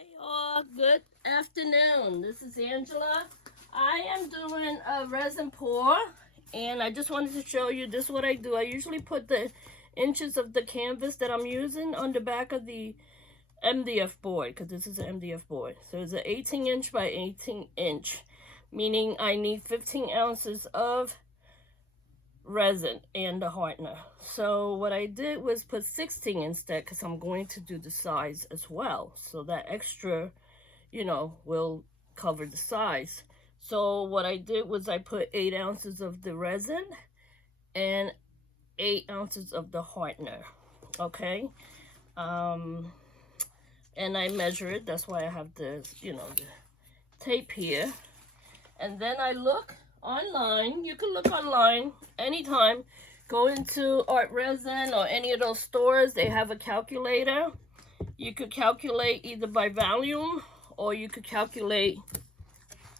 Hey all, good afternoon. This is Angela. I am doing a resin pour and I just wanted to show you this is what I do. I usually put the inches of the canvas that I'm using on the back of the MDF board because this is an MDF board. So it's an 18 inch by 18 inch, meaning I need 15 ounces of resin and the hardener. So what I did was put 16 instead because I'm going to do the size as well, so that extra, you know, will cover the size. So what I did was I put 8 ounces of the resin and 8 ounces of the hardener. Okay, and I measure it. That's why I have the, you know, the tape here. And then I look online. You can look online anytime. Go into Art Resin or any of those stores. They have a calculator. You could calculate either by volume or you could calculate,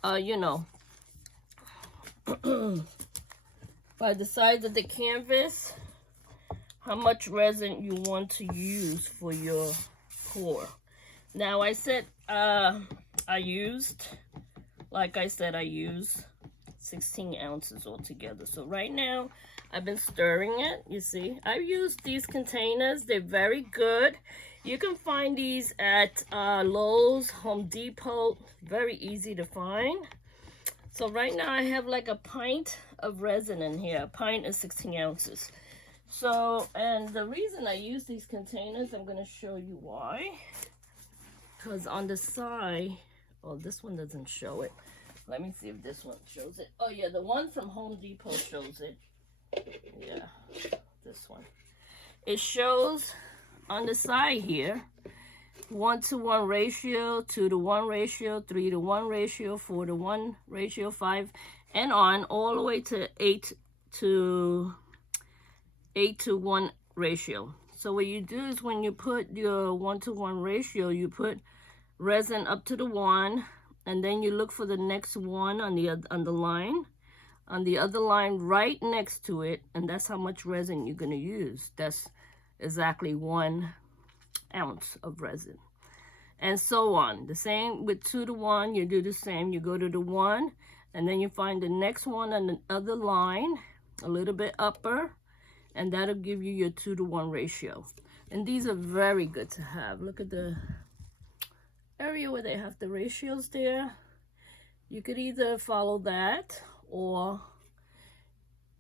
you know, by the size of the canvas, how much resin you want to use for your pour. Now I said I used 16 ounces altogether. So right now I've been stirring it. You see, I've used these containers. They're very good. You can find these at Lowe's, Home Depot. Very easy to find. So right now I have like a pint of resin in here. A pint is 16 ounces. So, and the reason I use these containers, I'm going to show you why. Because on the side, oh, this one doesn't show it. Let me see if this one shows it. Oh yeah, the one from Home Depot shows it. Yeah, this one. It shows on the side here 1-to-1 ratio, 2-to-1 ratio, 3-to-1 ratio, 4-to-1 ratio, 5, and on all the way to 8-to-1 ratio. So what you do is when you put your 1-to-1 ratio, you put resin up to the 1, and then you look for the next one on the line, on the other line right next to it, and that's how much resin you're going to use. That's exactly 1 ounce of resin, and so on. The same with 2-to-1. You do the same. You go to the 1, and then you find the next one on the other line, a little bit upper, and that'll give you your 2-to-1 ratio. And these are very good to have. Look at the area where they have the ratios there. You could either follow that or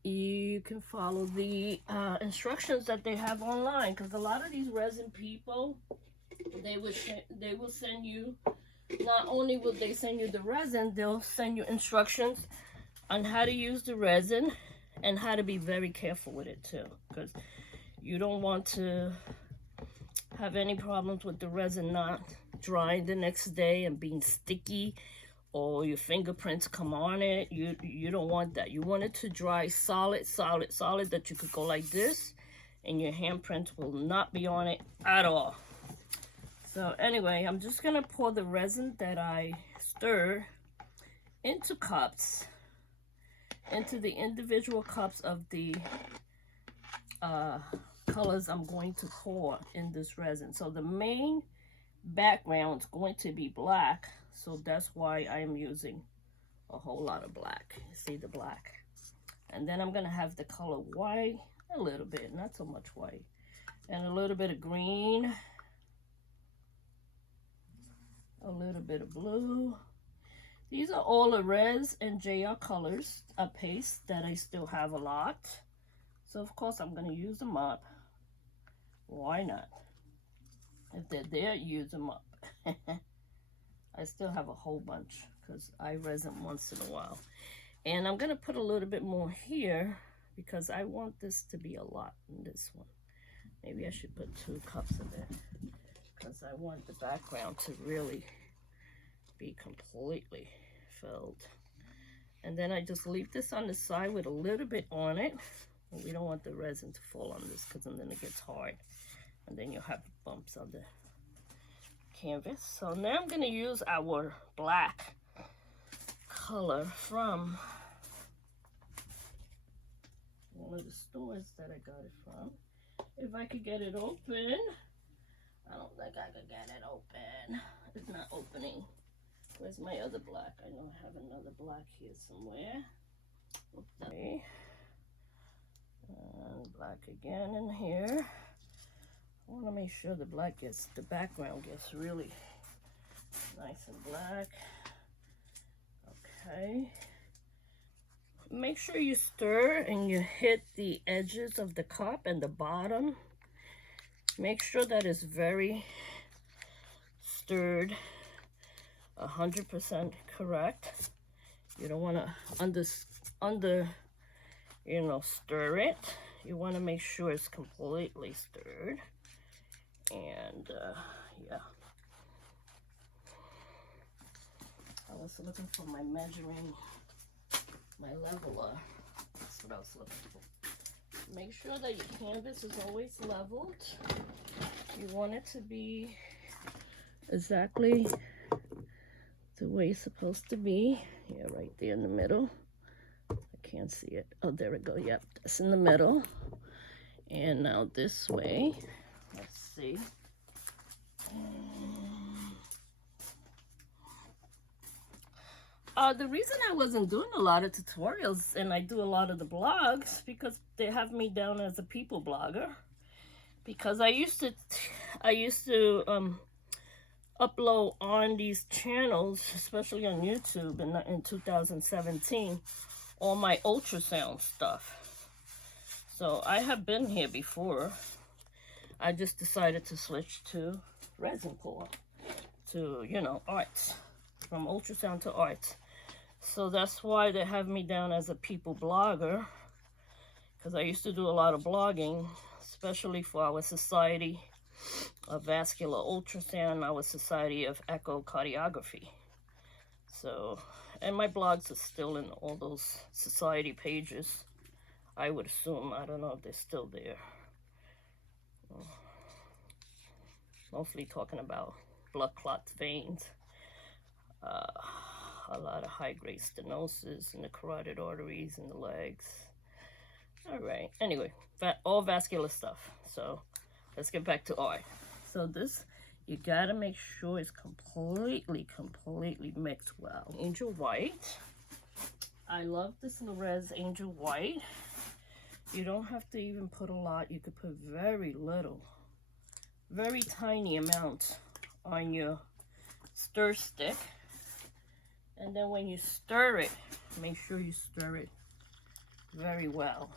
you can follow the instructions that they have online, because a lot of these resin people, they will send you, not only will they send you the resin, they'll send you instructions on how to use the resin and how to be very careful with it too, because you don't want to have any problems with the resin not drying the next day and being sticky, or your fingerprints come on it. You don't want that. You want it to dry solid, that you could go like this and your handprint will not be on it at all. So anyway, I'm just gonna pour the resin that I stirred into cups, into the individual cups of the colors I'm going to pour in this resin. So the main background is going to be black, so that's why I am using a whole lot of black. You see the black, and then I'm gonna have the color white, a little bit, not so much white, and a little bit of green, a little bit of blue. These are all LeRez and JR colors, a paste that I still have a lot, so of course I'm gonna use them up. Why not? If they're there, use them up. I still have a whole bunch because I resin once in a while. And I'm going to put a little bit more here because I want this to be a lot in this one. Maybe I should put 2 cups of it because I want the background to really be completely filled. And then I just leave this on the side with a little bit on it. We don't want the resin to fall on this because then it gets hard. And then you'll have bumps on the canvas. So now I'm going to use our black color from one of the stores that I got it from. If I could get it open. I don't think I could get it open. it's not opening. Where's my other black? I know I have another black here somewhere. Okay. And black again in here. I want to make sure the black gets, the background gets really nice and black. Okay. Make sure you stir and you hit the edges of the cup and the bottom. Make sure that it's very stirred, 100% correct. You don't want to you know, stir it. You want to make sure it's completely stirred. And yeah, I was looking for my measuring, my leveler. That's what I was looking for. Make sure that your canvas is always leveled. You want it to be exactly the way it's supposed to be. Yeah, right there in the middle. I can't see it. Oh, there we go. Yep, that's in the middle. And now this way. Let's see. The reason I wasn't doing a lot of tutorials and I do a lot of the blogs because they have me down as a people blogger. Because I used to upload on these channels, especially on YouTube in 2017, all my ultrasound stuff. So I have been here before. I just decided to switch to resin pour, to, you know, art, from ultrasound to art. So that's why they have me down as a people blogger, because I used to do a lot of blogging, especially for our Society of Vascular Ultrasound, our Society of Echocardiography. So, and my blogs are still in all those society pages, I would assume. I don't know if they're still there. Mostly talking about blood clot veins, a lot of high-grade stenosis in the carotid arteries in the legs. All right, anyway, all vascular stuff. So let's get back to art. So this, you gotta make sure it's completely mixed well. Angel White. I love this LeRez Angel White. You don't have to even put a lot. You could put very little, very tiny amount on your stir stick. And then when you stir it, make sure you stir it very well.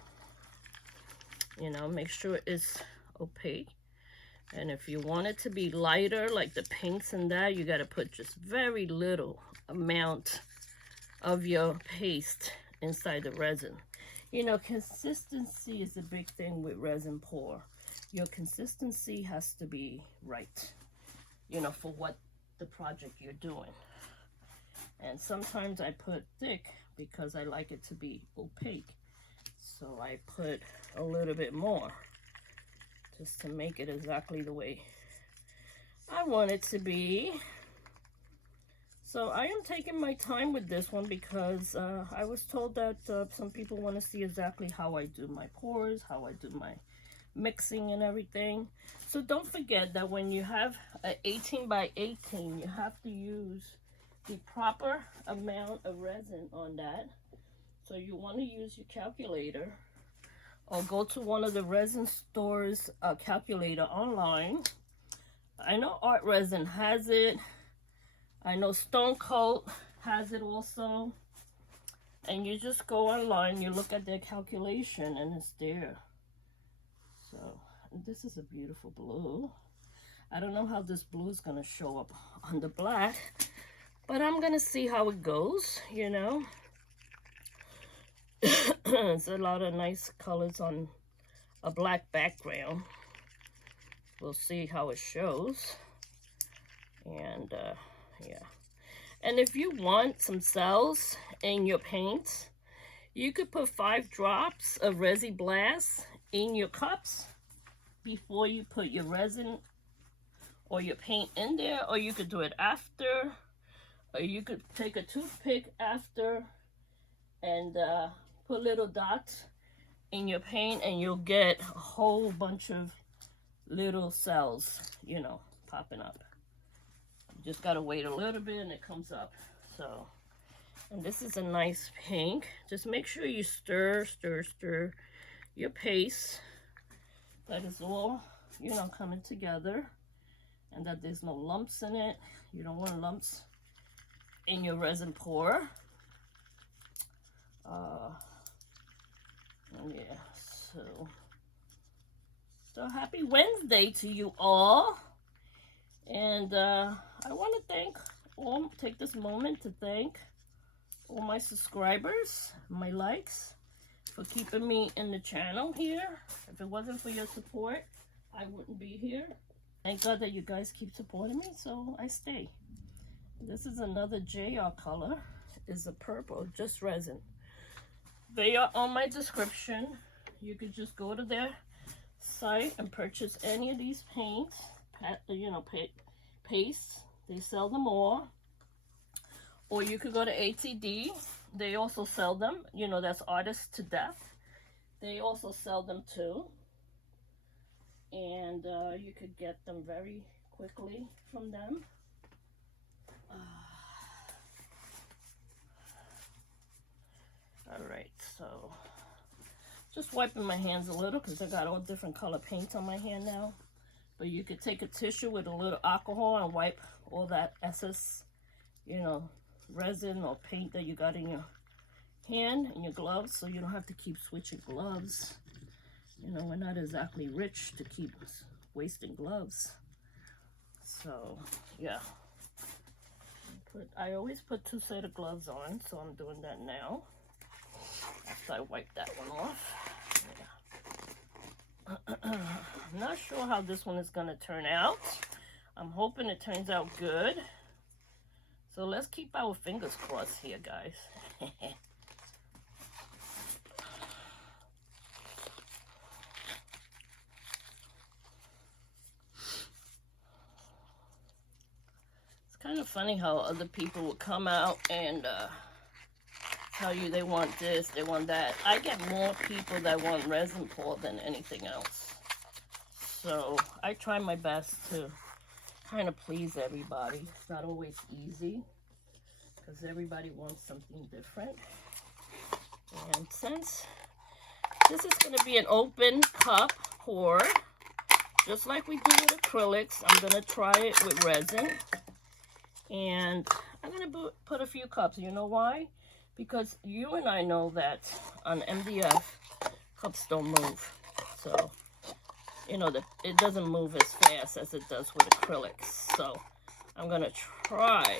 You know, make sure it's opaque. And if you want it to be lighter, like the pinks and that, you got to put just very little amount of your paste inside the resin. You know, consistency is a big thing with resin pour. Your consistency has to be right, you know, for what the project you're doing. And sometimes I put thick because I like it to be opaque. So I put a little bit more just to make it exactly the way I want it to be. So I am taking my time with this one because I was told that some people want to see exactly how I do my pours, how I do my mixing and everything. So don't forget that when you have an 18 by 18, you have to use the proper amount of resin on that. So you want to use your calculator or go to one of the resin stores calculator online. I know Art Resin has it. I know Stone Coat has it also. And you just go online, you look at their calculation and it's there. So this is a beautiful blue. I don't know how this blue is going to show up on the black, but I'm going to see how it goes, you know. There's a lot of nice colors on a black background. We'll see how it shows. And yeah. And if you want some cells in your paint, you could put 5 drops of Resi Blast in your cups before you put your resin or your paint in there, or you could do it after, or you could take a toothpick after and put little dots in your paint, and you'll get a whole bunch of little cells, you know, popping up. You just gotta wait a little bit and it comes up. So, and this is a nice pink. Just make sure you stir your paste. That is all, you know, coming together, and that there's no lumps in it. You don't want lumps in your resin pour. Yeah, so happy Wednesday to you all. And I want to take this moment to thank all my subscribers, my likes, for keeping me in the channel here. If it wasn't for your support, I wouldn't be here. Thank God that you guys keep supporting me, so I stay. This is another JR color. It's a purple, just resin. They are on my description. You could just go to their site and purchase any of these paints, you know, pastes. They sell them all. Or you could go to ATD. They also sell them. You know, that's Artists to Death. They also sell them too. And you could get them very quickly from them. All right, so just wiping my hands a little because I got all different color paints on my hand now. But you could take a tissue with a little alcohol and wipe all that excess, you know, resin or paint that you got in your hand and your gloves, so you don't have to keep switching gloves. You know, we're not exactly rich to keep wasting gloves. So, yeah. I always put 2 sets of gloves on, so I'm doing that now. After I wipe that one off. Yeah. I'm not sure how this one is going to turn out. I'm hoping it turns out good. So let's keep our fingers crossed here, guys. It's kind of funny how other people will come out and tell you they want this, they want that. I get more people that want resin pour than anything else. So I try my best to kind of please everybody. It's not always easy because everybody wants something different. And since this is going to be an open cup pour, just like we do with acrylics, I'm going to try it with resin. And I'm going to put a few cups. You know why? Because you and I know that on MDF, cups don't move. So, you know, it doesn't move as fast as it does with acrylics. So, I'm going to try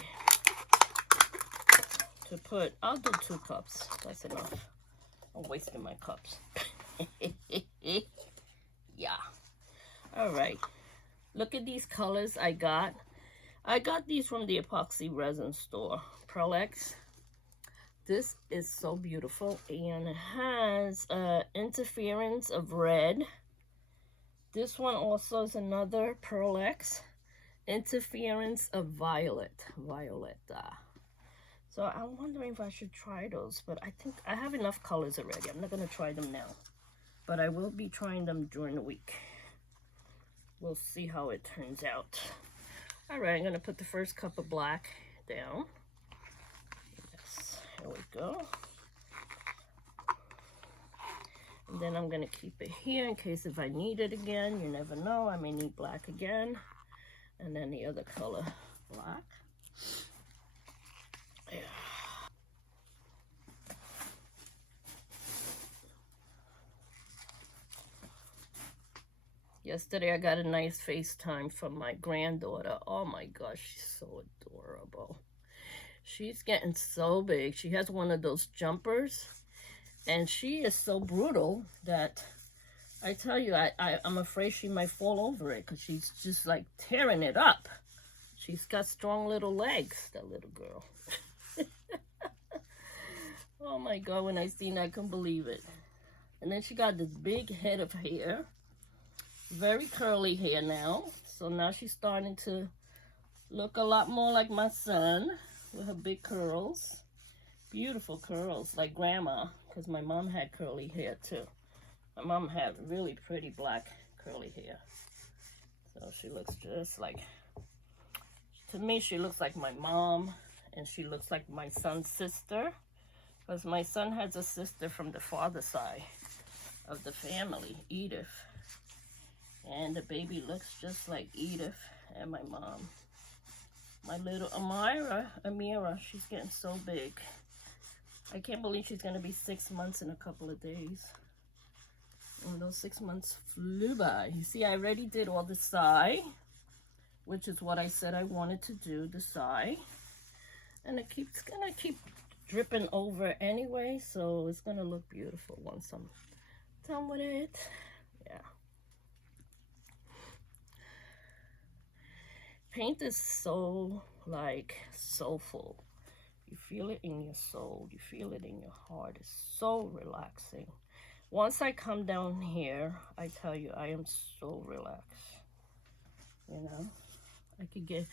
to put, I'll do 2 cups. That's enough. I'm wasting my cups. Yeah. All right. Look at these colors I got. I got these from the epoxy resin store, Pearlex. This is so beautiful, and it has interference of red. This one also is another Pearlex, interference of violet. So I'm wondering if I should try those, but I think I have enough colors already. I'm not going to try them now, but I will be trying them during the week. We'll see how it turns out. All right, I'm going to put the first cup of black down. Yes, here we go. And then I'm going to keep it here in case if I need it again. You never know. I may need black again. And then the other color, black. Yeah. Yesterday I got a nice FaceTime from my granddaughter. Oh my gosh, she's so adorable. She's getting so big. She has one of those jumpers. And she is so brutal that I tell you, I'm afraid she might fall over it because she's just like tearing it up. She's got strong little legs, that little girl. Oh my God, when I seen that, I couldn't believe it. And then she got this big head of hair. Very curly hair now. So now she's starting to look a lot more like my son with her big curls. Beautiful curls, like grandma, because my mom had curly hair too. My mom had really pretty black curly hair. So she looks just like, she To me, she looks like my mom, and she looks like my son's sister, because my son has a sister from the father's side of the family, Edith. And the baby looks just like Edith and my mom. My little Amira, she's getting so big. I can't believe she's going to be 6 months in a couple of days. And those 6 months flew by. You see, I already did all the side, which is what I said I wanted to do, the side. And it's going to keep dripping over anyway, so it's going to look beautiful once I'm done with it. Yeah. Paint is so, like, soulful. You feel it in your soul. You feel it in your heart. It's so relaxing. Once I come down here, I tell you, I am so relaxed. You know, I could get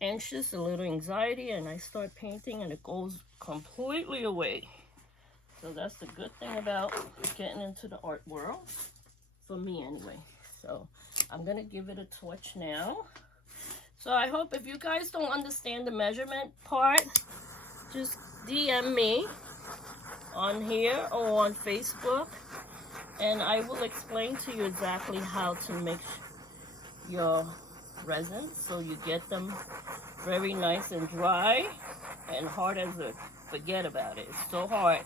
anxious, a little anxiety, and I start painting, and it goes completely away. So that's the good thing about getting into the art world, for me anyway. So I'm going to give it a torch now. So I hope if you guys don't understand the measurement part, just DM me on here or on Facebook, and I will explain to you exactly how to mix your resins so you get them very nice and dry and hard as a forget about it. It's so hard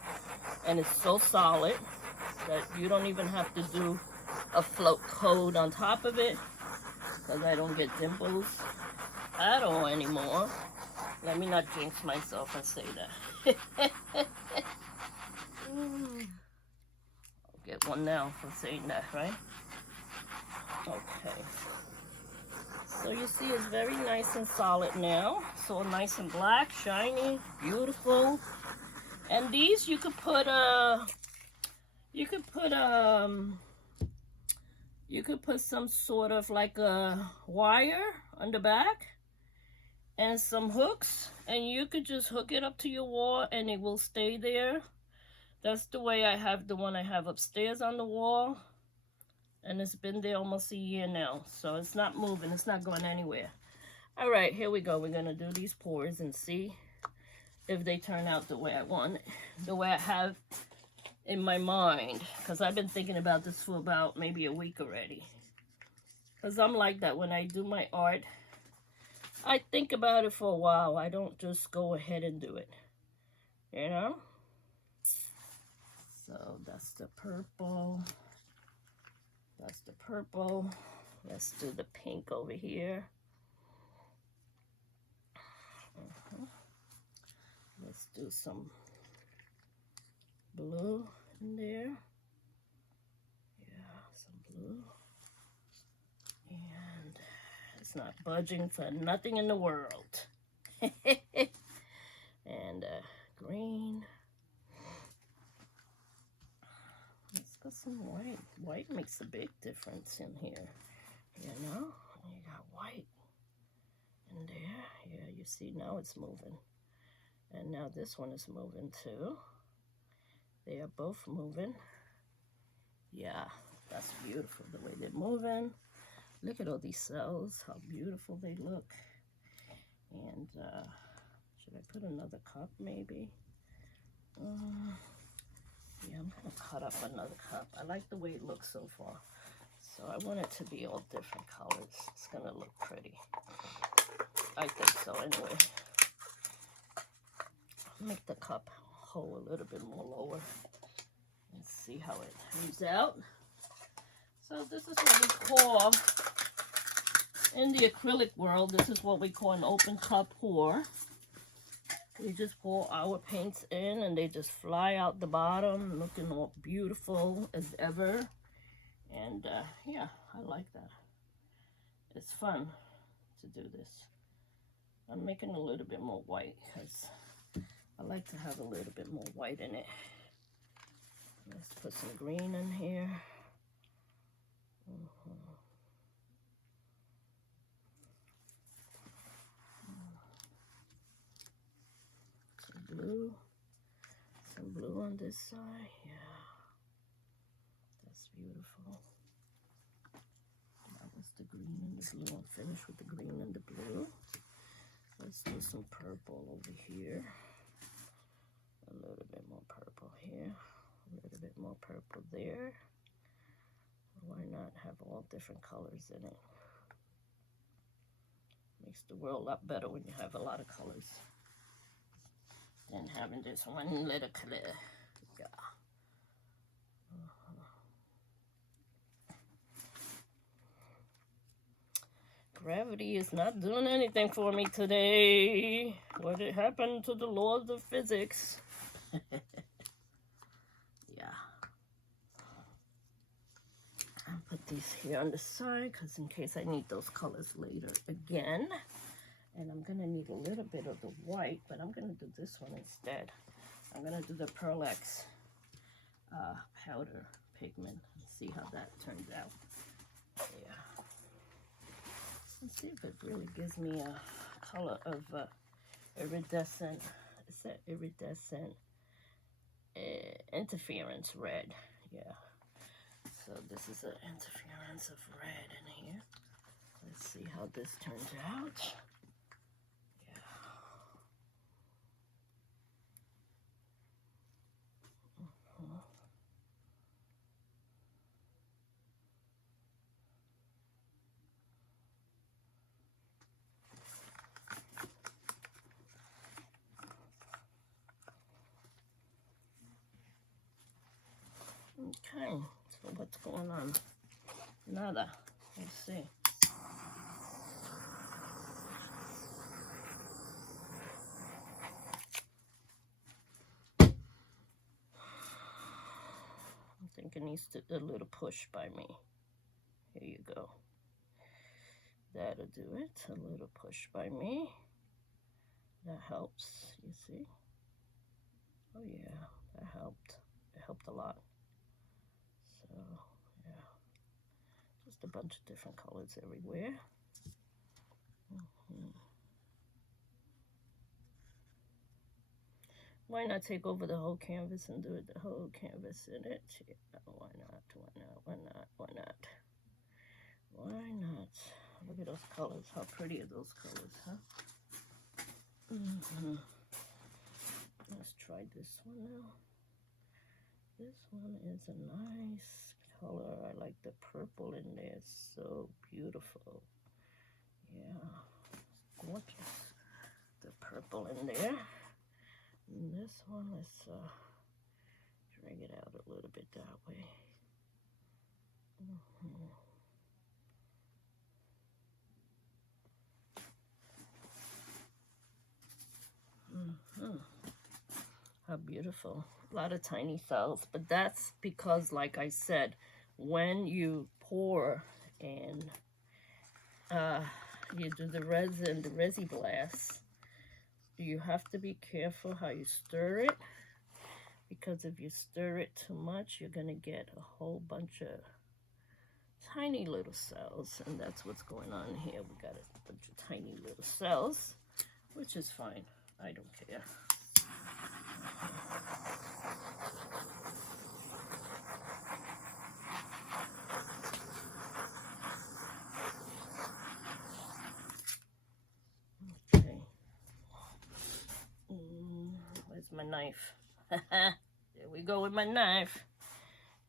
and it's so solid that you don't even have to do a float coat on top of it, because I don't get dimples at all anymore. Let me not jinx myself and say that. I'll get one now for saying that, right? Okay. So you see it's very nice and solid now. So nice and black, shiny, beautiful. And these you could put some sort of like a wire on the back and some hooks, and you could just hook it up to your wall and it will stay there. That's the way I have the one I have upstairs on the wall, and it's been there almost a year now, so it's not moving, it's not going anywhere. All right, here we go. We're gonna do these pours and see if they turn out the way I want, the way I have in my mind, because I've been thinking about this for about maybe a week already. Because I'm like that when I do my art. I think about it for a while. I don't just go ahead and do it, you know? So that's the purple. That's the purple. Let's do the pink over here. Let's do some blue in there. Yeah, some blue. And it's not budging for nothing in the world. And green. Let's go some white. White makes a big difference in here, you know? You got white in there. Yeah, you see now it's moving. And now this one is moving too. They are both moving. Yeah, that's beautiful the way they're moving. Look at all these cells, how beautiful they look. And should I put another cup maybe? Yeah, I'm gonna cut up another cup. I like the way it looks so far. So I want it to be all different colors. It's gonna look pretty. I think so anyway. Make the cup hole a little bit more lower and see how it comes out. So this is what we call, in the acrylic world, this is what we call an open cup pour. We just pour our paints in and they just fly out the bottom looking all beautiful as ever. And yeah, I like that. It's fun to do this. I'm making a little bit more white because I like to have a little bit more white in it. Let's put some green in here. Some blue on this side. Yeah, that's beautiful. That was the green and the blue. I'm finished with the green and the blue. Let's do some purple over here. A little bit more purple here. A little bit more purple there. Why not have all different colors in it? Makes the world a lot better when you have a lot of colors than having just one little color. Yeah. Gravity is not doing anything for me today. What did happen to the laws of physics? Yeah. I'll put these here on the side because in case I need those colors later again. And I'm going to need a little bit of the white, but I'm going to do this one instead. I'm going to do the Pearl X powder pigment and see how that turns out. Yeah. Let's see if it really gives me a color of iridescent, is that iridescent interference red. Yeah. So this is an interference of red in here. Let's see how this turns out. Okay, so what's going on? Nada. Let's see. I think it needs a little push by me. Here you go. That'll do it. A little push by me. That helps, you see? Oh yeah, that helped. It helped a lot. So, yeah. Just a bunch of different colors everywhere. Why not take over the whole canvas and do it the whole canvas in it? Yeah, why not? Why not? Why not? Why not? Why not? Look at those colors. How pretty are those colors, huh? Let's try this one now. This one is a nice color. I like the purple in there. It's so beautiful. Yeah, gorgeous. The purple in there. And this one, let's drag it out a little bit that way. How beautiful. A lot of tiny cells, but that's because, like I said, when you pour and you do the resin, the Resi blast, you have to be careful how you stir it, because if you stir it too much, you're going to get a whole bunch of tiny little cells, and that's what's going on here. We got a bunch of tiny little cells, which is fine. I don't care. Okay. Where's my knife? There we go with my knife.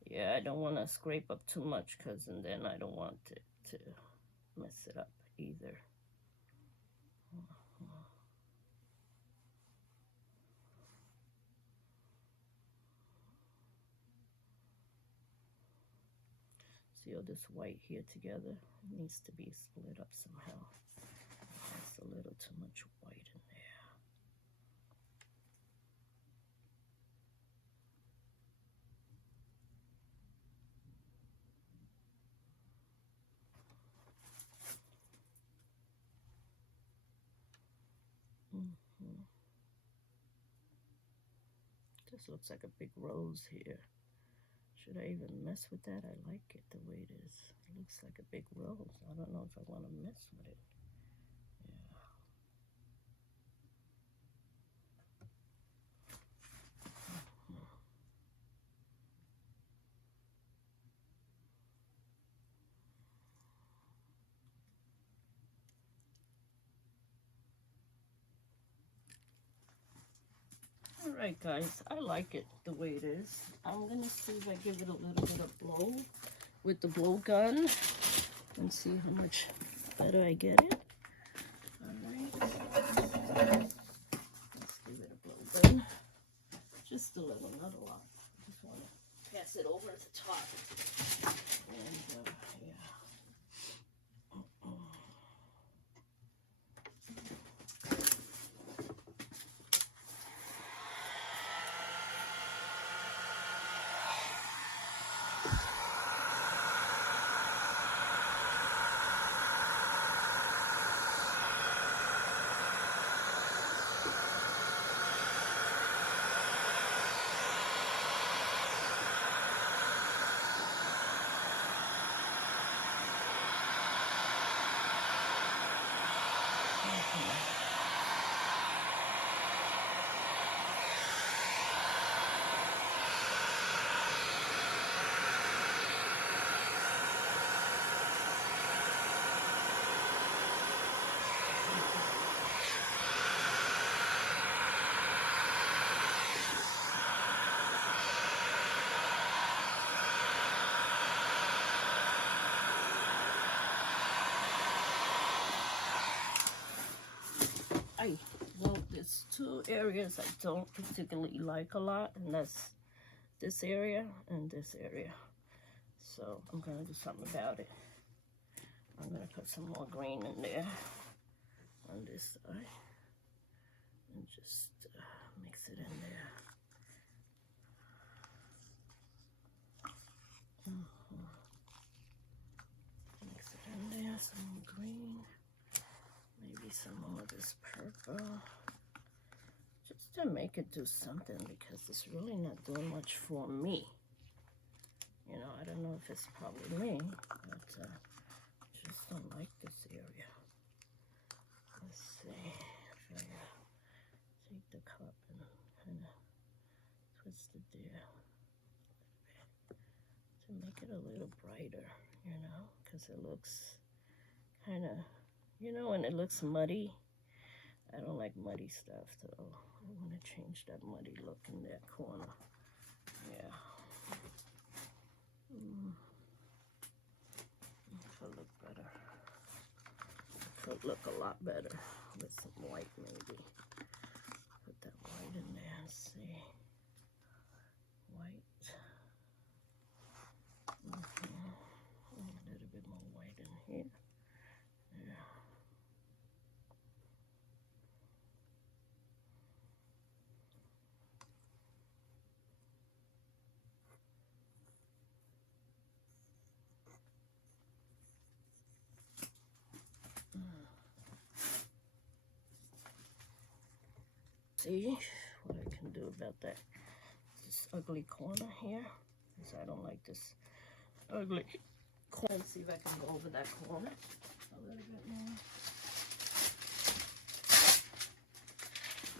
Yeah, I don't want to scrape up too much, because and then I don't want it to mess it up either. See all this white here together? It needs to be split up somehow. There's a little too much white in there. This looks like a big rose here. Should I even mess with that? I like it the way it is. It looks like a big rose. I don't know if I want to mess with it. Alright guys, I like it the way it is. I'm gonna see if I give it a little bit of blow with the blow gun and see how much better I get it. Alright. Let's give it a blow gun. Just a little, not a lot. Just want to pass it over the top. And yeah. Well, there's two areas I don't particularly like a lot, and that's this area and this area. So I'm gonna do something about it. I'm gonna put some more green in there on this side and just mix it in there. Mix it in there, some more green. Maybe some more of this purple, just to make it do something, because it's really not doing much for me. You know, I don't know if it's probably me, but just don't like this area. Let's see if I take the cup and kind of twist it there to make it a little brighter, you know, because it looks kind of, you know, when it looks muddy. I don't like muddy stuff, though. I want to change that muddy look in that corner. Yeah. It could look better. It could look a lot better with some white, maybe. Put that white in there and see. White. A little bit more white in here. Yeah. See what I can do about that. This ugly corner here, because I don't like this ugly corner. Let's see if I can go over that corner a little bit more.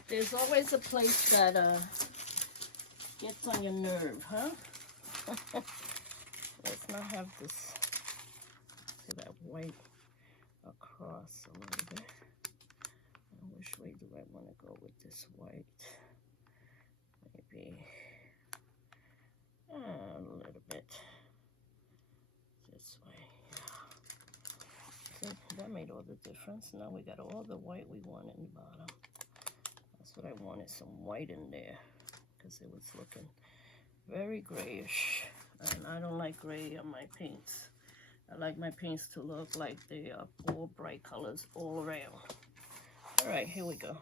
There's always a place that gets on your nerve, huh? Let's not have this. See that white across a little bit. Which way do I want to go with this white? Maybe a little bit this way. Yeah. See, that made all the difference. Now we got all the white we want in the bottom. That's what I wanted, some white in there, because it was looking very grayish, and I don't like gray on my paints. I like my paints to look like they are all bright colors all around. All right, here we go.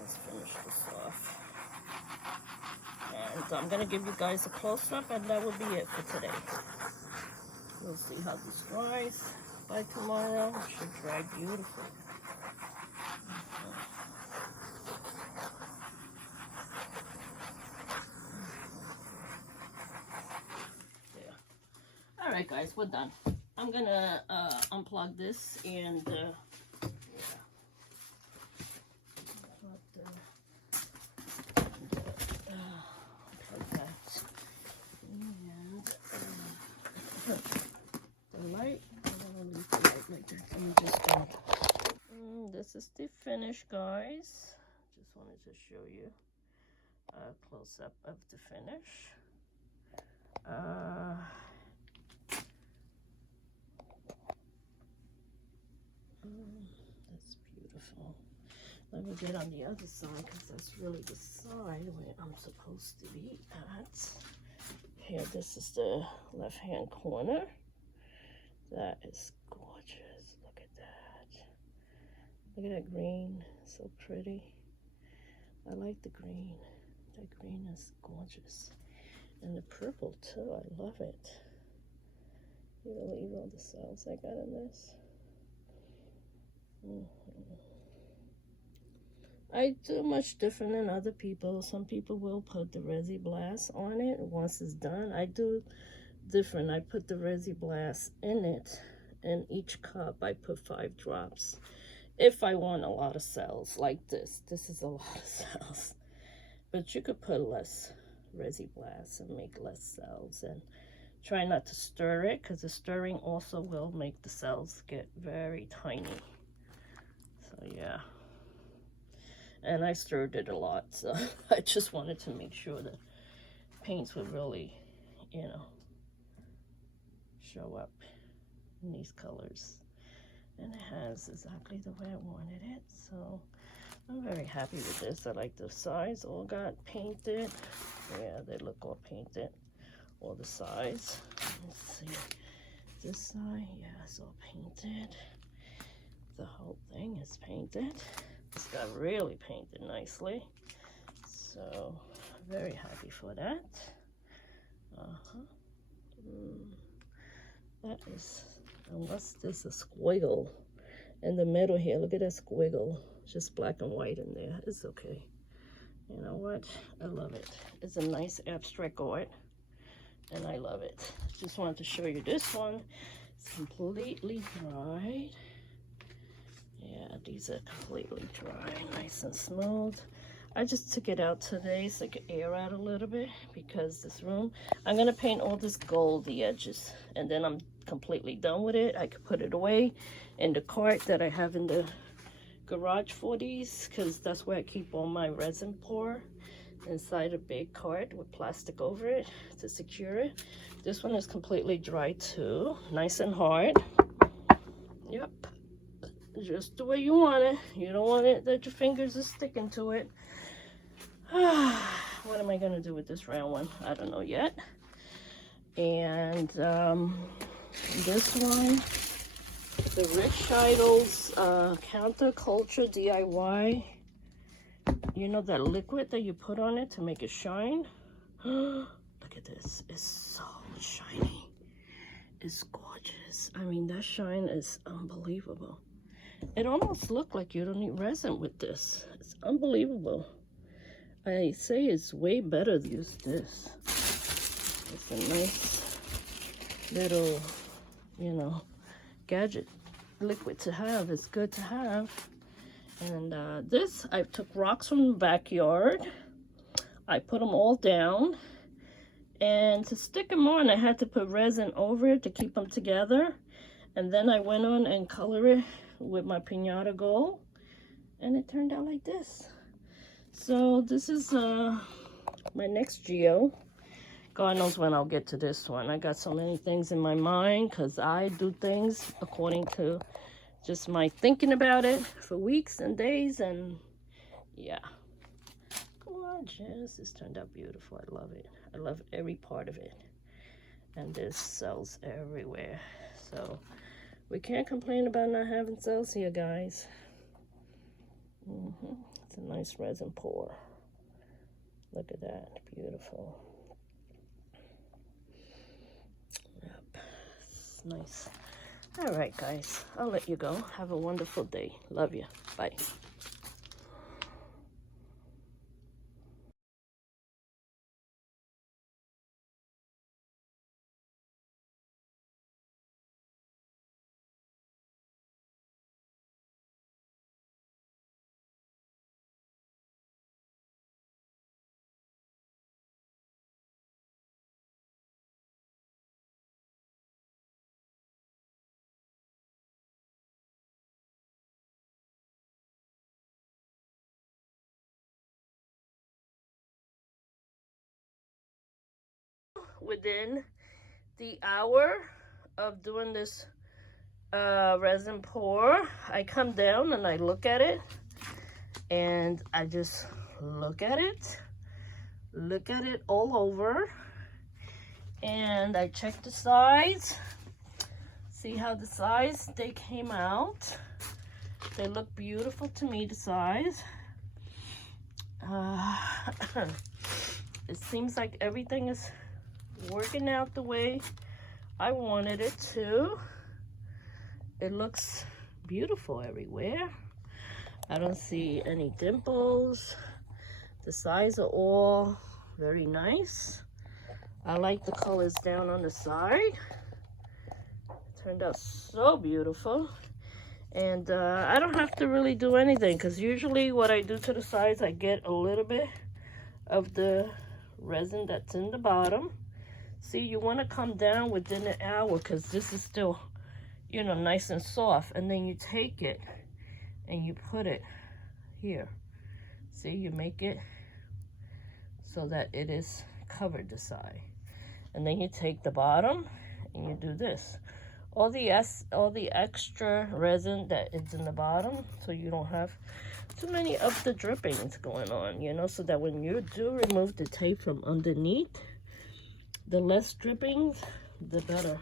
Let's finish this off. And I'm gonna give you guys a close-up, and that will be it for today. We'll see how this dries. By tomorrow, it should dry beautifully. Yeah. All right, guys, we're done. I'm gonna unplug this and this is the finish, guys. Just just wanted to show you a close-up of the finish. That's beautiful. Let me get on the other side because that's really the side where I'm supposed to be at. Here, this is the left-hand corner. That is gorgeous. Look at that. Look at that green. So pretty. I like the green. That green is gorgeous. And the purple too. I love it. You believe all the cells I got in this? I do much different than other people. Some people will put the Resi Blast on it once it's done. I do different. I put the Resi Blast in it. In each cup, I put 5 drops. If I want a lot of cells like this. This is a lot of cells. But you could put less Resi Blast and make less cells. And try not to stir it, because the stirring also will make the cells get very tiny. So yeah. And I stirred it a lot, so I just wanted to make sure the paints would really, you know, show up in these colors. And it has exactly the way I wanted it, so I'm very happy with this. I like the sides all got painted. Yeah, they look all painted, all the sides. Let's see, this side, yeah, it's all painted. The whole thing is painted. It's got really painted nicely, so very happy for that. That is, and what's this, a squiggle in the middle here? Look at that squiggle, just black and white in there. It's okay. You know what? I love it. It's a nice abstract art, and I love it. Just wanted to show you this one. It's completely dried. Yeah, these are completely dry, nice and smooth. I just took it out today so I could air out a little bit, because this room, I'm gonna paint all this gold, the edges, and then I'm completely done with it. I could put it away in the cart that I have in the garage for these, because that's where I keep all my resin pour, inside a big cart with plastic over it to secure it. This one is completely dry too, nice and hard. Yep. Just the way you want it. You don't want it that your fingers are sticking to it. What am I going to do with this round one? I don't know yet. And this one, the Rich Scheidels Counterculture DIY. You know that liquid that you put on it to make it shine? Look at this. It's so shiny. It's gorgeous. I mean, that shine is unbelievable. It almost looks like you don't need resin with this. It's unbelievable. I say it's way better to use this. It's a nice little, you know, gadget liquid to have. It's good to have. And this, I took rocks from the backyard. I put them all down. And to stick them on, I had to put resin over it to keep them together. And then I went on and colored it with my Pinata Gold, and it turned out like this. So this is my next geo. God knows when I'll get to this one. I got so many things in my mind, because I do things according to just my thinking about it for weeks and days, and yeah. Gorgeous. This turned out beautiful. I love it. I love every part of it. And there's cells everywhere, so we can't complain about not having cells here, guys. It's a nice resin pour. Look at that, beautiful. Yep, it's nice. All right, guys, I'll let you go. Have a wonderful day. Love you. Bye. within the hour of doing this resin pour, I come down and I look at it, and I just look at it all over, and I check the sides, see how the sides they came out. They look beautiful to me, the size. It seems like everything is working out the way I wanted it to. It looks beautiful everywhere. I don't see any dimples. The sides are all very nice. I like the colors down on the side. Turned out so beautiful. And I don't have to really do anything, because usually what I do to the sides, I get a little bit of the resin that's in the bottom. See, you want to come down within an hour, because this is still, you know, nice and soft. And then you take it and you put it here. See, you make it so that it is covered the side. And then you take the bottom and you do this. All the extra resin that is in the bottom, so you don't have too many of the drippings going on, you know, so that when you do remove the tape from underneath, the less drippings, the better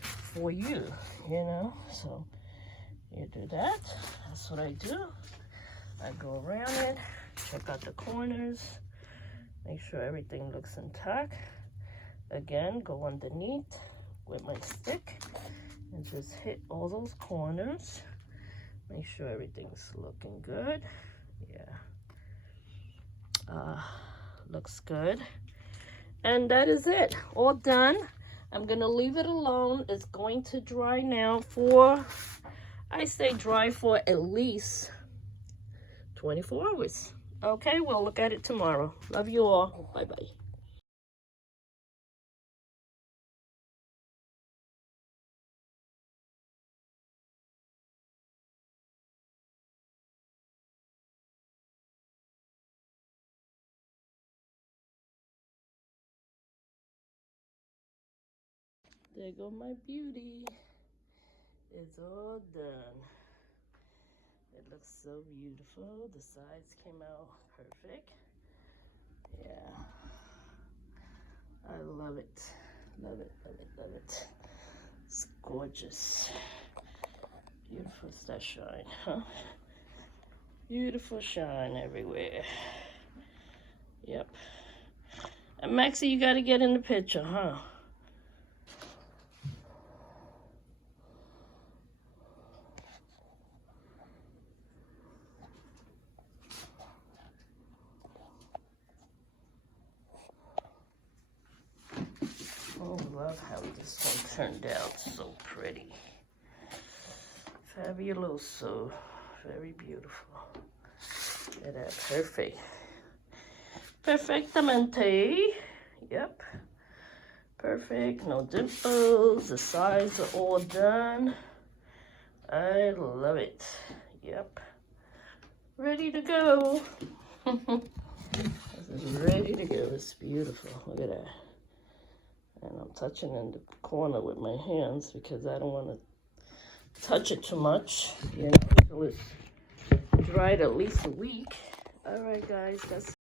for you, you know. So you do that. That's what I do. I go around it, check out the corners, make sure everything looks intact. Again, go underneath with my stick and just hit all those corners. Make sure everything's looking good. Yeah. Looks good. And that is it. All done. I'm going to leave it alone. It's going to dry now for, I say dry for at least 24 hours. Okay, we'll look at it tomorrow. Love you all. Bye-bye. There go my beauty. It's all done. It looks so beautiful. The sides came out perfect. Yeah. I love it. Love it, love it, love it. It's gorgeous. Beautiful that shine, huh? Beautiful shine everywhere. Yep. And Maxie, you gotta get in the picture, huh? Oh, love how this one turned out. So pretty. Fabuloso. Very beautiful. Look at that. Perfect. Perfectamente. Yep. Perfect. No dimples. The sides are all done. I love it. Yep. Ready to go. This is ready to go. It's beautiful. Look at that. And I'm touching in the corner with my hands because I don't want to touch it too much, you know, until it's dried at least a week. All right, guys, that's